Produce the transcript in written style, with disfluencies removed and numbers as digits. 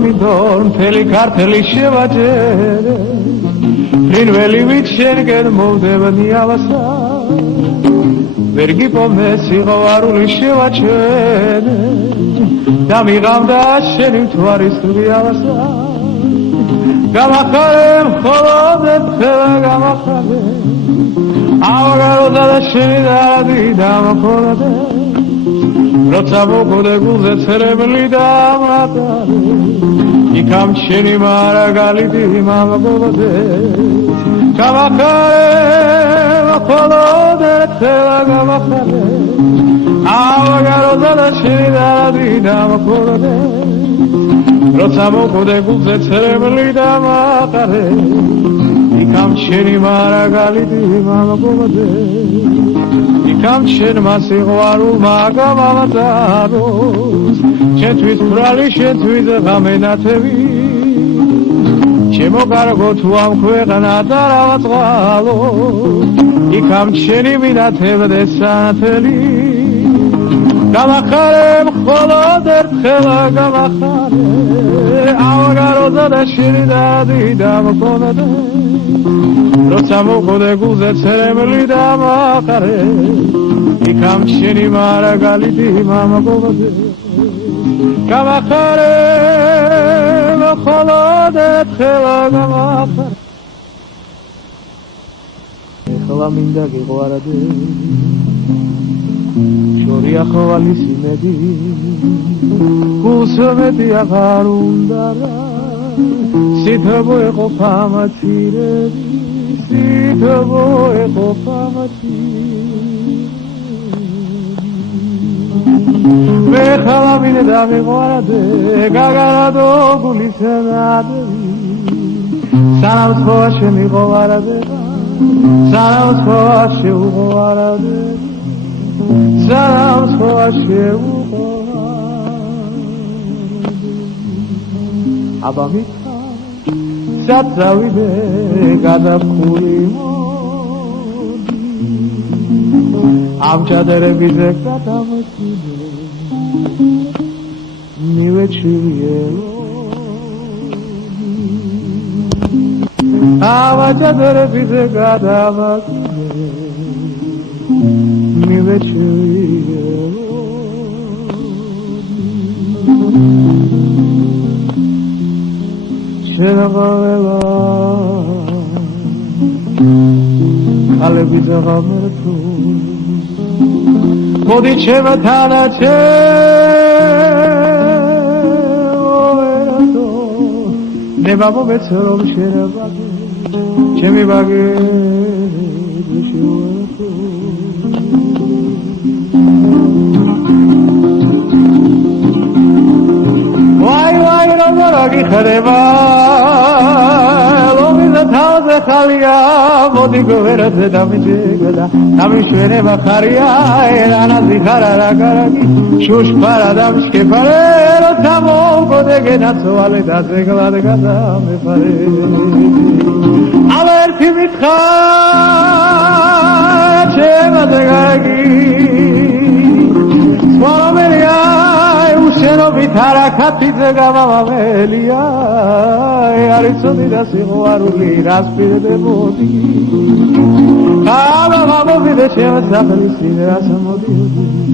მიდორ მთელი ქართელი შევაჯერე ფრინველი ვით შენგენ მოვდებნი ავასა ვერ გიპოვე სიყვარული შევაჩენე და მიღამდა შენი მთვარის ავასა გამახარე მხოლოდ ერთხელ გამახარე ავღაროდა და შენი დარადი დამხოლოდე როცა მოგვდე გულზე ცერემლი დამატარე იქამ შენი მარაგალიტი მამბობდე გამახარე მხოლოდ ერთხელ გამახარე ავღაროდა და შენი დარადი დამხოლოდე როცა მოგვდე გულზე ცერემლი დამატარე იქამ შენი მარაგალიტი მამბობდე იქამ შენმა სიყვარულმა გამავაძაროს შენთვის ბრალი შენთვის ღამენათები შემოგარგო თუ ამ ქვეყანა და რავაწყალო იქამ შენი მინათებდე სანათელი გამახარე მხოლოდ ერთხელ გამახარე ავღაროდა და შენი დარადი დამქონდე როცა მოგვდე გულზე ცერემლი დამახარე იქამ შენი მარაგალიტი მამბობდე გამახარე მხოლოდ ერთხელ გამახარე ეხლა მინდა გიყვარადე შორია ხვალი სიმედი გულსმედი აღარ უნდა რა სითბო ეყოფა მაცირები სითბო ეყოფა მაცირები მე ხალა მინდა მიყვარადე გაგარადო გულისენადები სანამ სხვა შემიყვარადე სანამ სხვა შეუყვარადე სანამ სხვა შეუყვარადე აბა მითხა საწავიდე გადაფხული მოდი ამ ჩადერებიზე გადამოწიდე მივეჩვიელო ამ ჩადერებიზე გადამოწიდე მივეჩვიელო შენაღალა ხალები ზაღამერთო მოდი ჩემთანაც ოერატო ნება მომეცრომ შენაბაგე ჩემი ბაგე შევერატო ვაი როგორი ხდება ლომიზე თავზე ხალია მოდი გვერდზე დამიჯედა დამიშვენება ხარია ერანაზი ხარა რა კარგი შუშფარა დამშკეფარე როცა მოგვდე გენაცვალე და ზეგლად გადამეფარე αλλά ერთი მითხა ჩემზე კარგი სვამერია შენობით არაქათიძე გამავამელია არიცოდი და სიყვარული რას პირდებოდი ამავამოვიდე შემსახლის სინერას მოდიოდი